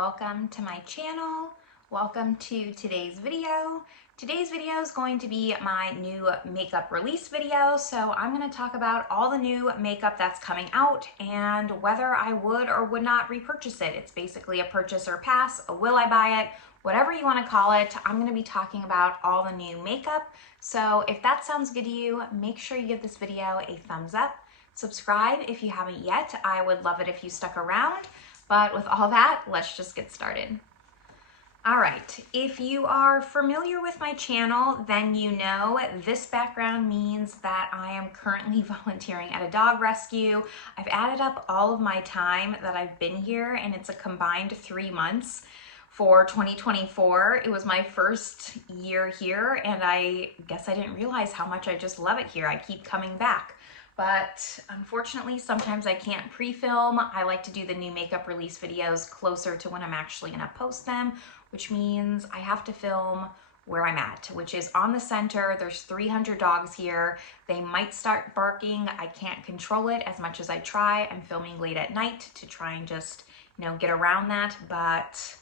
welcome to my channel. Welcome to today's video. Today's video is going to be my new makeup release video. So I'm going to talk about all the new makeup that's coming out and whether I would or would not repurchase it. It's basically a purchase or pass, a will I buy it, whatever you want to call it. I'm going to be talking about all the new makeup. So if that sounds good to you, make sure you give this video a thumbs up. Subscribe if you haven't yet. I would love it if you stuck around. But with all that, let's just get started. All right, if you are familiar with my channel, then you know this background means that I am currently volunteering at a dog rescue. I've added up all of my time that I've been here, and it's a combined 3 months for 2024. It was my first year here, and I guess I didn't realize how much I just love it here. I keep coming back. But unfortunately, sometimes I can't pre-film. I like to do the new makeup release videos closer to when I'm actually gonna post them, which means I have to film where I'm at, which is on the center. There's 300 dogs here. They might start barking. I can't control it as much as I try. I'm filming late at night to try and just, get around that, but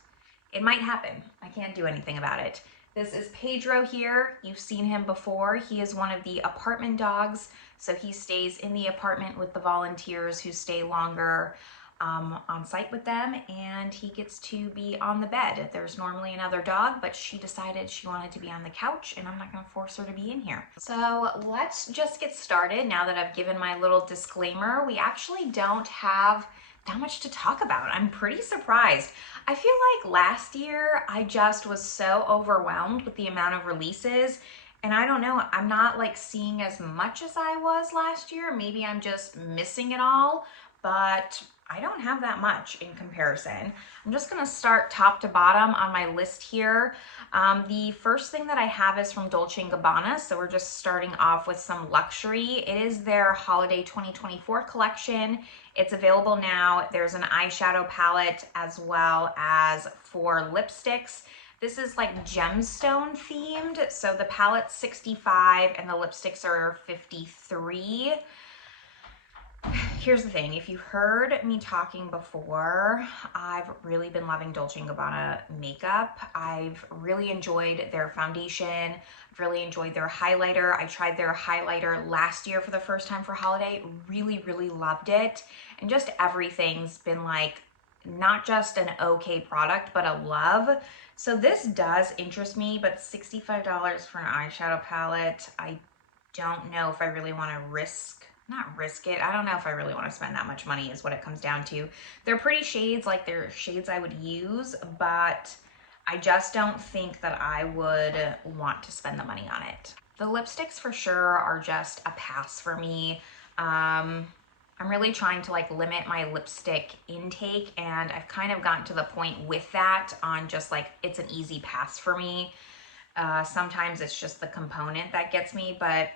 it might happen. I can't do anything about it. This is Pedro here. You've seen him before. He is one of the apartment dogs. So he stays in the apartment with the volunteers who stay longer on site with them, and he gets to be on the bed. There's normally another dog, but she decided she wanted to be on the couch, and I'm not gonna force her to be in here. So let's just get started. Now that I've given my little disclaimer, we actually don't have that much to talk about. I'm pretty surprised. I feel like last year I just was so overwhelmed with the amount of releases, and I don't know, I'm not like seeing as much as I was last year. Maybe I'm just missing it all, but I don't have that much in comparison. I'm just gonna start top to bottom on my list here. The first thing that I have is from Dolce Gabbana, so we're just starting off with some luxury. It is their Holiday 2024 collection. It's available now. There's an eyeshadow palette as well as 4 lipsticks. This is like gemstone themed, so the palette's $65 and the lipsticks are $53. Here's the thing, if you've heard me talking before, I've really been loving Dolce & Gabbana makeup. I've really enjoyed their foundation. I've really enjoyed their highlighter. I tried their highlighter last year for the first time for holiday. Really, really loved it. And just everything's been like, not just an okay product, but a love. So this does interest me, but $65 for an eyeshadow palette, I don't know if I really want to not risk it. I don't know if I really want to spend that much money is what it comes down to. They're pretty shades, like they're shades I would use, but I just don't think that I would want to spend the money on it. The lipsticks for sure are just a pass for me. I'm really trying to like limit my lipstick intake, and I've kind of gotten to the point with that on just like, it's an easy pass for me. Sometimes it's just the component that gets me, but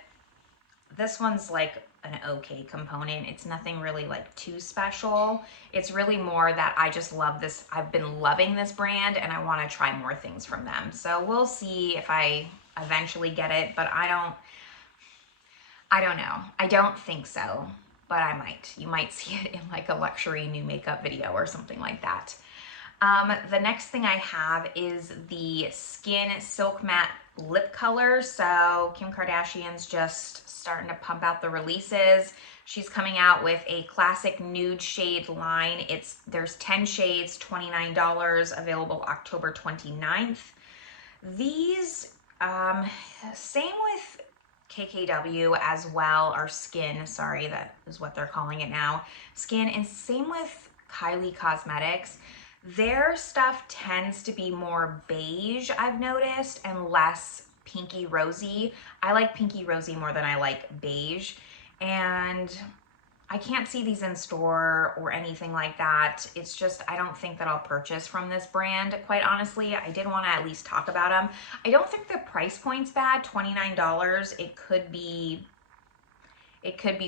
this one's like an okay component. It's nothing really like too special. It's really more that I just love this. I've been loving this brand and I want to try more things from them. So we'll see if I eventually get it, but I don't know. I don't think so, but I might. You might see it in like a luxury new makeup video or something like that. The next thing I have is the Skkn Silk Matte Lip Color. So Kim Kardashian's just starting to pump out the releases. She's coming out with a classic nude shade line. There's 10 shades, $29, available October 29th. These, same with KKW as well, or Skkn, sorry, that is what they're calling it now. Skkn, and same with Kylie Cosmetics. Their stuff tends to be more beige, I've noticed, and less pinky rosy. I like pinky rosy more than I like beige, and I can't see these in store or anything like that. It's just, I don't think that I'll purchase from this brand, quite honestly. I did want to at least talk about them. I don't think the price point's bad, $29. It could be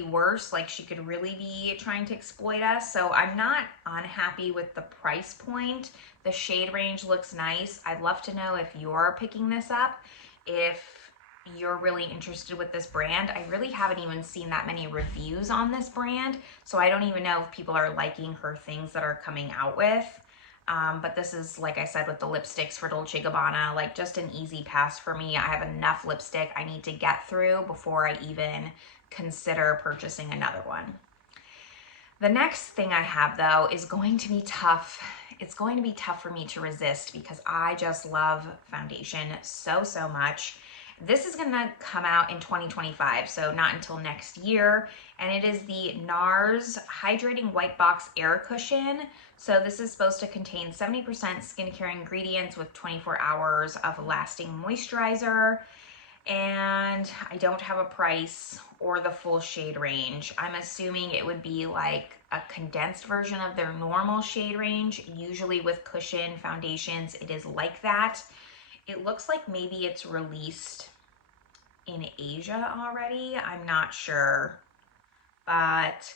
worse, like she could really be trying to exploit us. So I'm not unhappy with the price point. The shade range looks nice. I'd love to know if you're picking this up, if you're really interested with this brand. I really haven't even seen that many reviews on this brand, so I don't even know if people are liking her things that are coming out with. But this is, like I said, with the lipsticks for Dolce Gabbana, like just an easy pass for me. I have enough lipstick I need to get through before I even consider purchasing another one. The next thing I have though is going to be tough. It's going to be tough for me to resist because I just love foundation so much. This is gonna come out in 2025, so not until next year, and it is the Nars Hydrating White Box Air Cushion. So this is supposed to contain 70% skincare ingredients with 24 hours of lasting moisturizer, and I don't have a price or the full shade range. I'm assuming it would be like a condensed version of their normal shade range. Usually with cushion foundations, it is like that. It looks like maybe it's released in Asia already. I'm not sure, but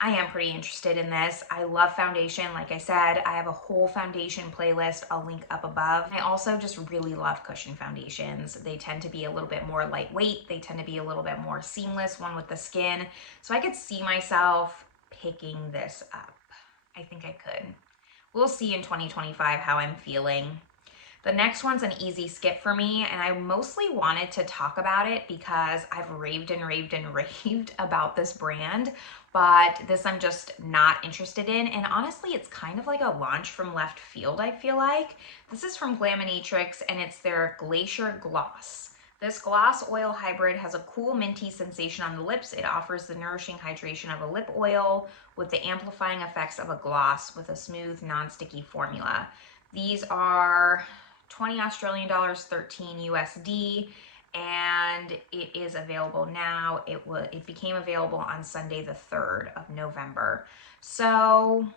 I am pretty interested in this. I love foundation. Like I said, I have a whole foundation playlist I'll link up above. I also just really love cushion foundations. They tend to be a little bit more lightweight. They tend to be a little bit more seamless, one with the Skkn. So I could see myself picking this up. I think I could. We'll see in 2025 how I'm feeling. The next one's an easy skip for me, and I mostly wanted to talk about it because I've raved and raved and raved about this brand, but this I'm just not interested in. And honestly, it's kind of like a launch from left field, I feel like. This is from Glaminatrix, and it's their Glacier Gloss. This gloss oil hybrid has a cool minty sensation on the lips. It offers the nourishing hydration of a lip oil with the amplifying effects of a gloss with a smooth, non-sticky formula. These are 20 Australian dollars, 13 USD, and it is available now. It became available on Sunday the 3rd of November. So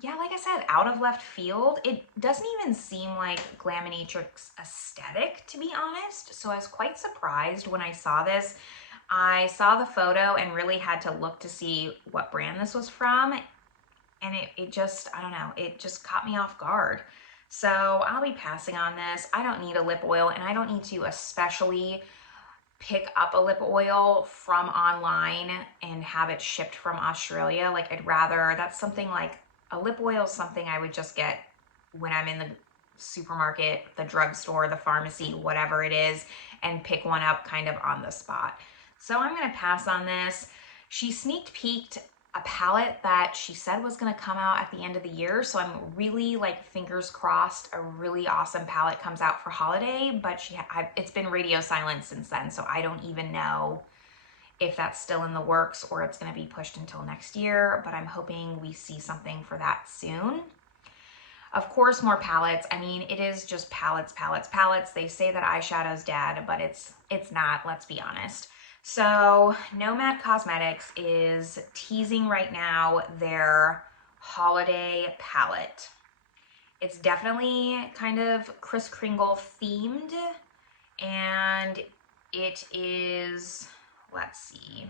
yeah, like I said, out of left field. It doesn't even seem like Glaminatrix aesthetic, to be honest. So I was quite surprised when I saw this. I saw the photo and really had to look to see what brand this was from. And it just, I don't know, it just caught me off guard. So I'll be passing on this. I don't need a lip oil, and I don't need to especially pick up a lip oil from online and have it shipped from Australia. Like, I'd rather, that's something like a lip oil is something I would just get when I'm in the supermarket, the drugstore, the pharmacy, whatever it is, and pick one up kind of on the spot. So I'm gonna pass on this. She sneak peeked a palette that she said was going to come out at the end of the year, so I'm really like fingers crossed a really awesome palette comes out for holiday, but it's been radio silent since then, so I don't even know if that's still in the works or it's going to be pushed until next year, but I'm hoping we see something for that soon. Of course, more palettes. I mean, it is just palettes. They say that eyeshadow's dead, but it's not, let's be honest. So Nomad Cosmetics is teasing right now their holiday palette. It's definitely kind of Kris Kringle themed, and it is, let's see,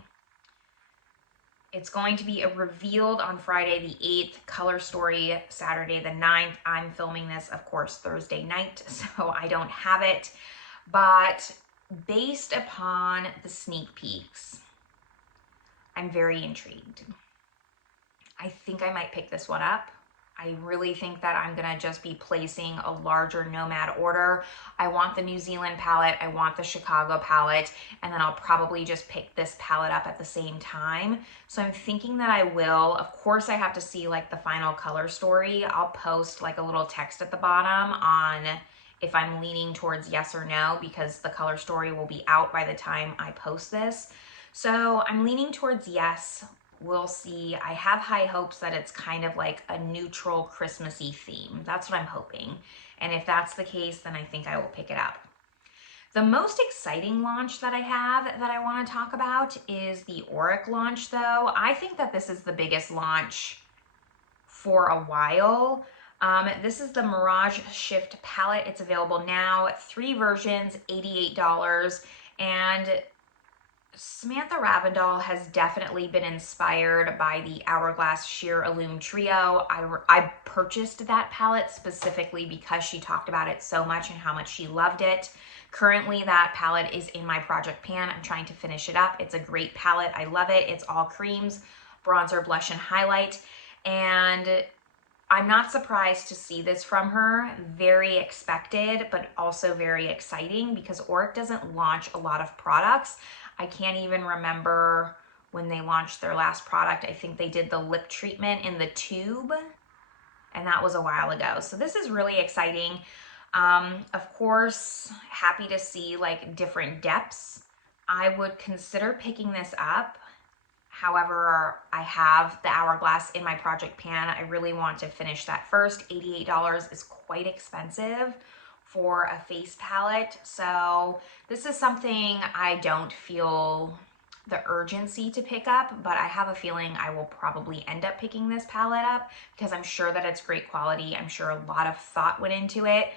it's going to be revealed on Friday the 8th, color story Saturday the 9th. I'm filming this, of course, Thursday night, so I don't have it, but based upon the sneak peeks, I'm very intrigued. I think I might pick this one up. I really think that I'm gonna just be placing a larger Nomad order. I want the New Zealand palette, I want the Chicago palette, and then I'll probably just pick this palette up at the same time. So I'm thinking that I will. Of course, I have to see like the final color story. I'll post like a little text at the bottom on if I'm leaning towards yes or no, because the color story will be out by the time I post this. So I'm leaning towards yes. We'll see. I have high hopes that it's kind of like a neutral Christmassy theme. That's what I'm hoping. And if that's the case, then I think I will pick it up. The most exciting launch that I have that I want to talk about is the Auric launch, though. I think that this is the biggest launch for a while. This is the Mirage Shift palette. It's available now, 3 versions, $88, and Samantha Ravindal has definitely been inspired by the Hourglass Sheer Illume Trio. I purchased that palette specifically because she talked about it so much and how much she loved it. Currently, that palette is in my project pan. I'm trying to finish it up. It's a great palette. I love it. It's all creams, bronzer, blush, and highlight. And I'm not surprised to see this from her. Very expected, but also very exciting because Auric doesn't launch a lot of products. I can't even remember when they launched their last product. I think they did the lip treatment in the tube, and that was a while ago. So this is really exciting. Of course, happy to see like different depths. I would consider picking this up. However, I have the Hourglass in my project pan. I really want to finish that first. $88 is quite expensive for a face palette. So this is something I don't feel the urgency to pick up, but I have a feeling I will probably end up picking this palette up because I'm sure that it's great quality. I'm sure a lot of thought went into it.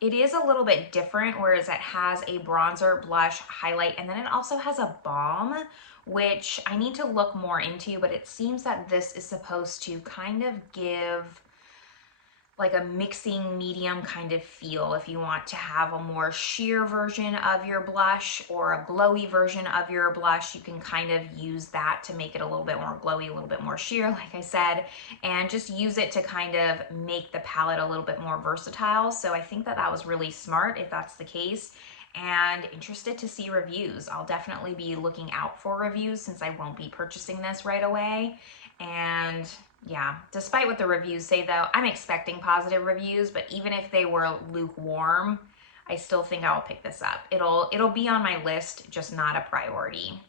It is a little bit different, whereas it has a bronzer, blush, highlight, and then it also has a balm, which I need to look more into, but it seems that this is supposed to kind of give like a mixing medium kind of feel if you want to have a more sheer version of your blush or a glowy version of your blush. You can kind of use that to make it a little bit more glowy, a little bit more sheer, like I said, and just use it to kind of make the palette a little bit more versatile. So I think that that was really smart if that's the case, and interested to see reviews. I'll definitely be looking out for reviews since I won't be purchasing this right away. And yeah, despite what the reviews say though, I'm expecting positive reviews, but even if they were lukewarm, I still think I'll pick this up. It'll be on my list, just not a priority.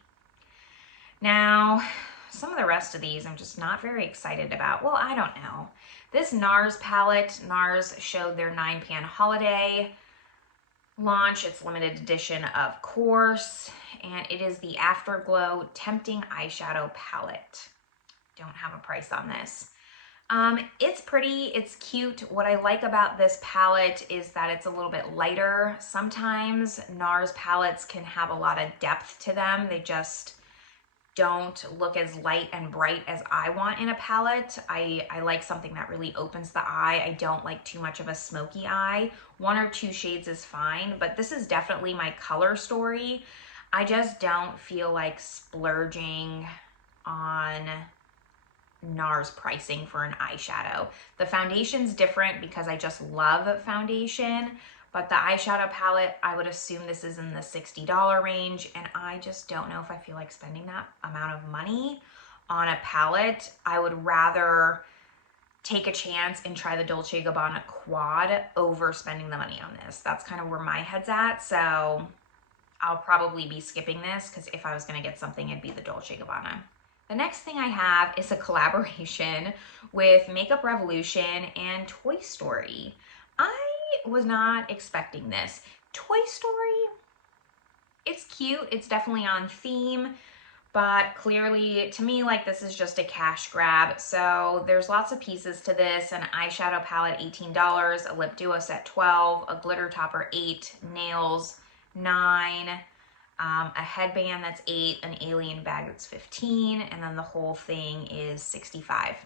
Now, some of the rest of these I'm just not very excited about. Well, I don't know. This Nars palette, Nars showed their 9-pan holiday launch. It's limited edition, of course, and it is the Afterglow Tempting Eyeshadow Palette. Don't have a price on this. It's pretty, it's cute. What I like about this palette is that it's a little bit lighter. Sometimes Nars palettes can have a lot of depth to them. They just don't look as light and bright as I want in a palette. I like something that really opens the eye. I don't like too much of a smoky eye. 1 or 2 shades is fine, but this is definitely my color story. I just don't feel like splurging on Nars pricing for an eyeshadow. The foundation's different because I just love foundation, but the eyeshadow palette, I would assume this is in the $60 range, and I just don't know if I feel like spending that amount of money on a palette. I would rather take a chance and try the Dolce Gabbana quad over spending the money on this. That's kind of where my head's at, so I'll probably be skipping this because if I was gonna get something, it'd be the Dolce Gabbana. The next thing I have is a collaboration with Makeup Revolution and Toy Story. I was not expecting this. Toy Story, it's cute. It's definitely on theme, but clearly to me, like, this is just a cash grab. So there's lots of pieces to this: an eyeshadow palette, $18, a lip duo set, $12, a glitter topper, $8, nails, $9, a headband that's $8, an alien bag that's $15, and then the whole thing is $65. I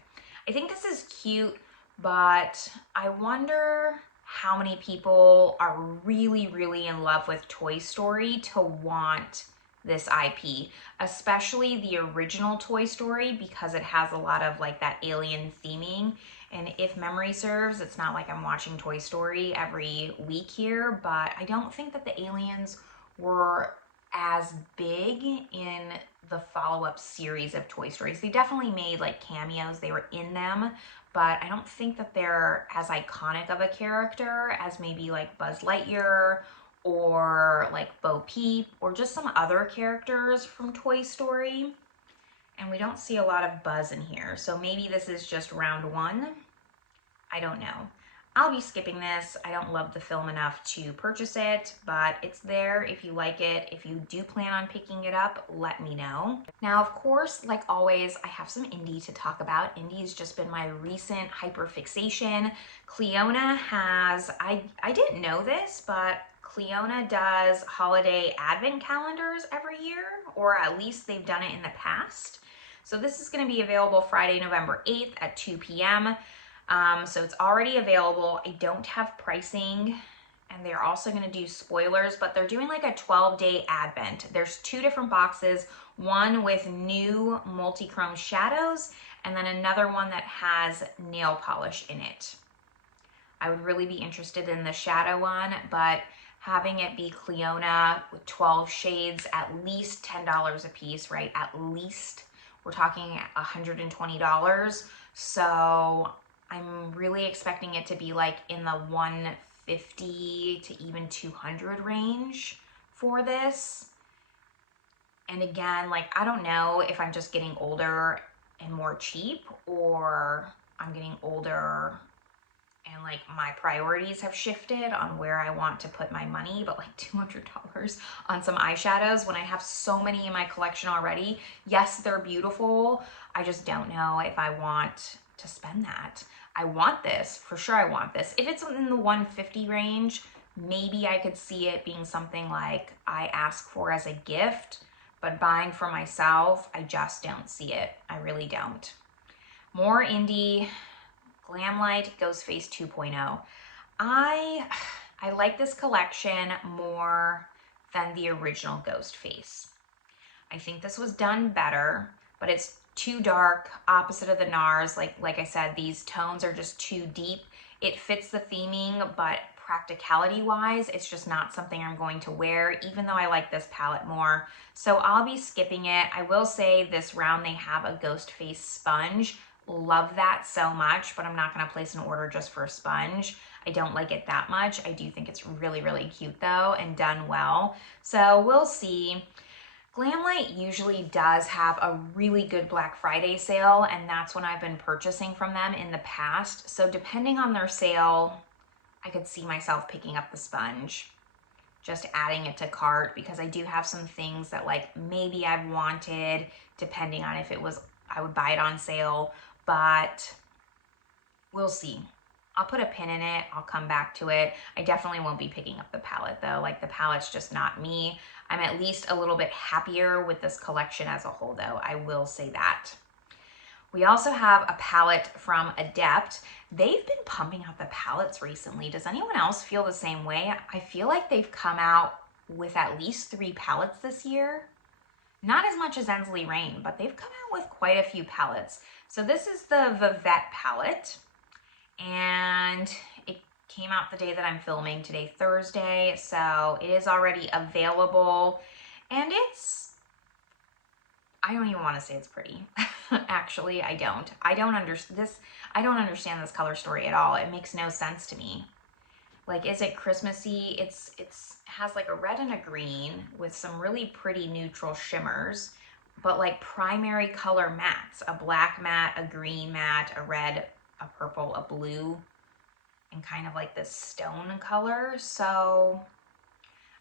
think this is cute, but I wonder how many people are really, really in love with Toy Story to want this IP, especially the original Toy Story, because it has a lot of like that alien theming. And if memory serves, it's not like I'm watching Toy Story every week here, but I don't think that the aliens were as big in the follow-up series of Toy Stories. They definitely made like cameos, they were in them, but I don't think that they're as iconic of a character as maybe like Buzz Lightyear or like Bo Peep or just some other characters from Toy Story. And we don't see a lot of Buzz in here, so maybe this is just round 1. I don't know. I'll be skipping this. I don't love the film enough to purchase it, but it's there if you like it. If you do plan on picking it up, let me know. Now, of course, like always, I have some indie to talk about. Indie's just been my recent hyperfixation. Clionadh has, I didn't know this, but Clionadh does holiday advent calendars every year, or at least they've done it in the past. So this is going to be available Friday, November 8th at 2 p.m. So it's already available. I don't have pricing, and they're also going to do spoilers, but they're doing like a 12-day advent. There's 2 different boxes, one with new multi-chrome shadows and then another one that has nail polish in it. I would really be interested in the shadow one, but having it be Clionadh with 12 shades, at least $10 a piece, right? At least. We're talking $120. So I'm really expecting it to be like in the 150 to even 200 range for this. And again, like, I don't know if I'm just getting older and more cheap, or I'm getting older and like my priorities have shifted on where I want to put my money, but like $200 on some eyeshadows when I have so many in my collection already. Yes, they're beautiful. I just don't know if I want to spend that. I want this, for sure I want this. If it's in the 150 range, maybe I could see it being something like I ask for as a gift, but buying for myself, I just don't see it. I really don't. More indie. Glamlight Ghostface 2.0. I like this collection more than the original Ghostface. I think this was done better, but it's too dark, opposite of the Nars. Like I said, these tones are just too deep. It fits the theming, but practicality-wise, it's just not something I'm going to wear, even though I like this palette more. So I'll be skipping it. I will say this round they have a Ghostface sponge. Love that so much, but I'm not going to place an order just for a sponge. I don't like it that much. I do think it's really, really cute though, and done well. So we'll see. Glamlight usually does have a really good Black Friday sale, and that's when I've been purchasing from them in the past. So depending on their sale, I could see myself picking up the sponge, just adding it to cart, because I do have some things that like maybe I've wanted, depending on if it was, I would buy it on sale. But we'll see. I'll put a pin in it. I'll come back to it. I definitely won't be picking up the palette though. Like, the palette's just not me. I'm at least a little bit happier with this collection as a whole though. I will say that. We also have a palette from Adept. They've been pumping out the palettes recently. Does anyone else feel the same way? I feel like they've come out with at least 3 palettes this year. Not as much as Ensley Rain, but they've come out with quite a few palettes. So this is the Vivette palette, and it came out the day that I'm filming today, Thursday, so it is already available, and it's, I don't even want to say it's pretty. Actually, I don't. I don't understand this color story at all. It makes no sense to me. Like, is it Christmassy? It's has like a red and a green with some really pretty neutral shimmers, but like primary color mattes, a black matte, a green matte, a red, a purple, a blue, and kind of like this stone color. So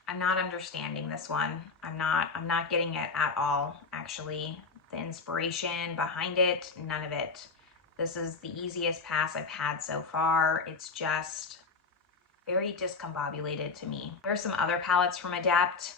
I'm not understanding this one. I'm not getting it at all, actually. The inspiration behind it, none of it. This is the easiest pass I've had so far. It's just very discombobulated to me. There are some other palettes from Adept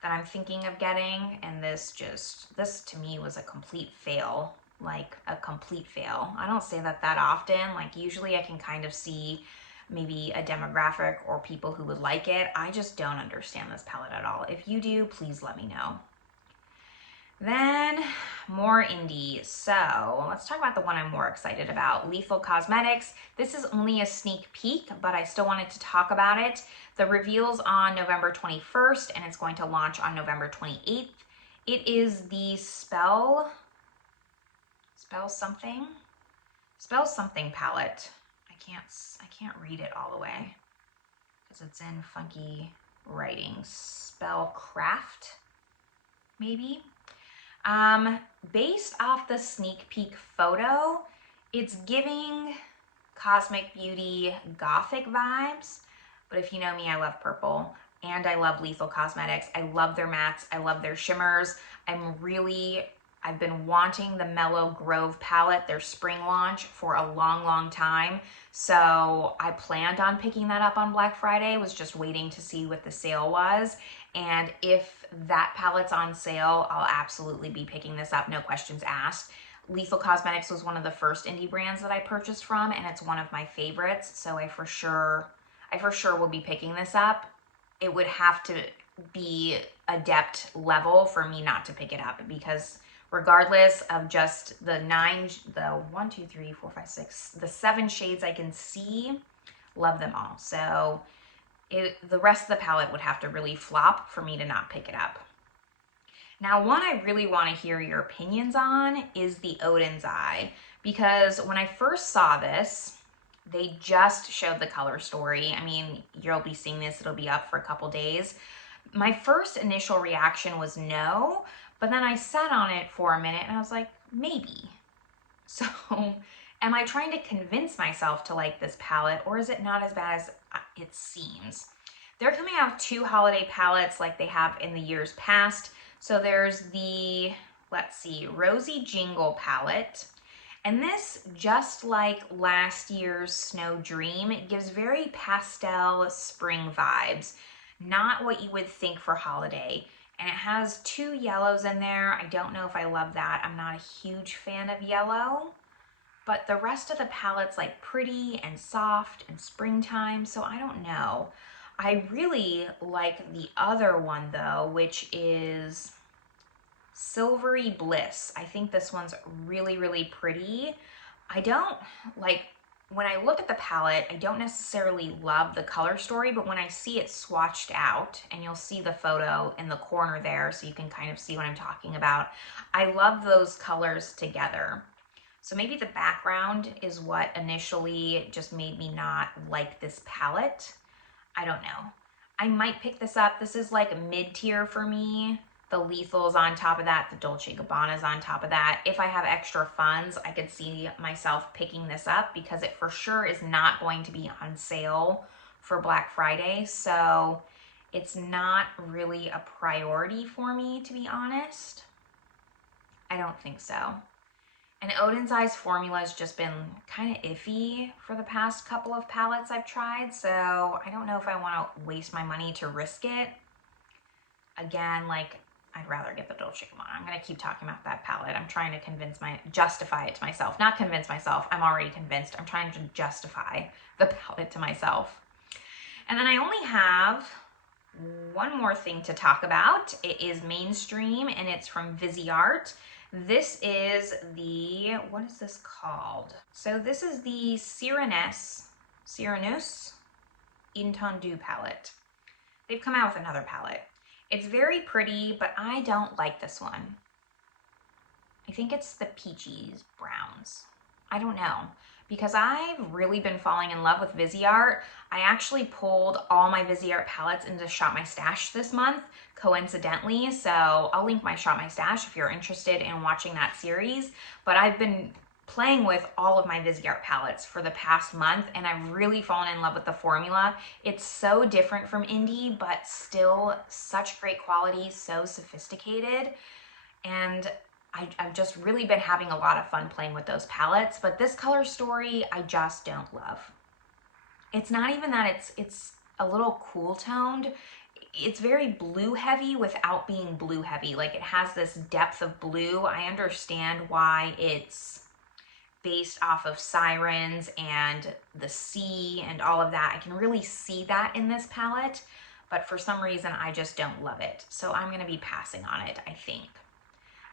that I'm thinking of getting, and this to me was a complete fail, like a complete fail. I don't say that often. Like, usually I can kind of see maybe a demographic or people who would like it. I just don't understand this palette at all. If you do, please let me know. Then more indie. So let's talk about the one I'm more excited about, Lethal Cosmetics. This is only a sneak peek, but I still wanted to talk about it. The reveal's on November 21st, and it's going to launch on November 28th. It is the Spell something palette. I can't read it all the way because it's in funky writing. Spellcraft, maybe. Based off the sneak peek photo, it's giving Cosmic Beauty gothic vibes, but if you know me, I love purple, and I love Lethal Cosmetics. I love their mattes, I love their shimmers. I've been wanting the Mellow Grove palette, their spring launch, for a long time. So I planned on picking that up on Black Friday, was just waiting to see what the sale was. And if that palette's on sale, I'll absolutely be picking this up, no questions asked. Lethal Cosmetics was one of the first indie brands that I purchased from, and it's one of my favorites. So I for sure will be picking this up. It would have to be Adept level for me not to pick it up, because regardless of just the 7 shades I can see, love them all. So the rest of the palette would have to really flop for me to not pick it up. Now, one I really want to hear your opinions on is the Odens Eye, because when I first saw this, they just showed the color story. I mean, you'll be seeing this, it'll be up for a couple days. My first initial reaction was no, but then I sat on it for a minute and I was like, maybe. So am I trying to convince myself to like this palette, or is it not as bad as it seems? They're coming out with 2 holiday palettes like they have in the years past. So there's the, let's see, Rosy Jingle palette. And this, just like last year's Snow Dream, it gives very pastel spring vibes. Not what you would think for holiday. And it has 2 yellows in there. I don't know if I love that. I'm not a huge fan of yellow. But the rest of the palette's like pretty and soft and springtime, so I don't know. I really like the other one though, which is Silvery Bliss. I think this one's really, really pretty. I don't like, when I look at the palette, I don't necessarily love the color story, but when I see it swatched out, and you'll see the photo in the corner there so you can kind of see what I'm talking about, I love those colors together. So maybe the background is what initially just made me not like this palette. I don't know. I might pick this up. This is like mid-tier for me. The Lethal's on top of that. The Dolce Gabbana's on top of that. If I have extra funds, I could see myself picking this up because it for sure is not going to be on sale for Black Friday. So it's not really a priority for me, to be honest. I don't think so. And Odens Eye's formula has just been kind of iffy for the past couple of palettes I've tried, so I don't know if I want to waste my money to risk it. Again, like, I'd rather get the Dolce Gabbana. I'm going to keep talking about that palette. I'm trying to justify it to myself. Not convince myself. I'm already convinced. I'm trying to justify the palette to myself. And then I only have one more thing to talk about. It is mainstream, and it's from Viseart. This is the, what is this called? So this is the Sireneuse Intendu palette. They've come out with another palette. It's very pretty, but I don't like this one. I think it's the peaches browns. I don't know, because I've really been falling in love with Viseart. I actually pulled all my Viseart palettes into Shop My Stash this month, coincidentally, so I'll link my Shop My Stash if you're interested in watching that series. But I've been playing with all of my Viseart palettes for the past month, and I've really fallen in love with the formula. It's so different from indie, but still such great quality, so sophisticated, and I've just really been having a lot of fun playing with those palettes. But this color story, I just don't love. It's not even that it's a little cool toned. It's very blue heavy without being blue heavy. Like, it has this depth of blue. I understand why it's based off of sirens and the sea and all of that. I can really see that in this palette, but for some reason I just don't love it. So I'm gonna be passing on it, I think.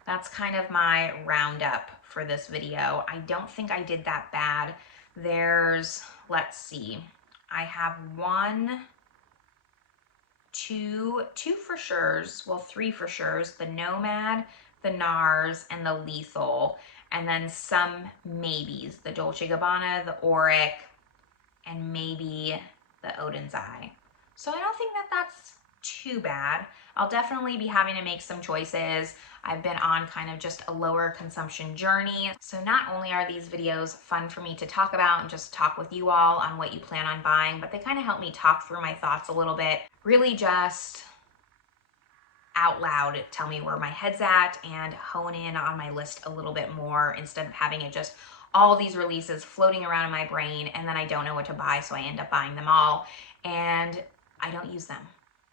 That's kind of my roundup for this video. I don't think I did that bad. There's, let's see, I have two for sures, well, 3 for sures, the Nomad, the Nars, and the Lethal, and then some maybes, the Dolce Gabbana, the Auric, and maybe the Odens Eye. So I don't think that that's too bad. I'll definitely be having to make some choices. I've been on kind of just a lower consumption journey. So not only are these videos fun for me to talk about and just talk with you all on what you plan on buying, but they kind of help me talk through my thoughts a little bit. Really just out loud tell me where my head's at and hone in on my list a little bit more instead of having it just all these releases floating around in my brain and then I don't know what to buy, so I end up buying them all and I don't use them.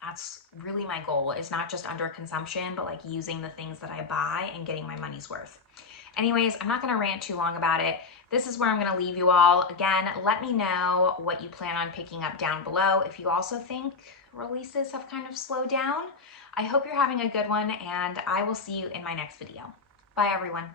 That's really my goal, is not just under consumption, but like using the things that I buy and getting my money's worth. Anyways, I'm not gonna rant too long about it. This is where I'm gonna leave you all. Again, let me know what you plan on picking up down below. If you also think releases have kind of slowed down, I hope you're having a good one and I will see you in my next video. Bye everyone.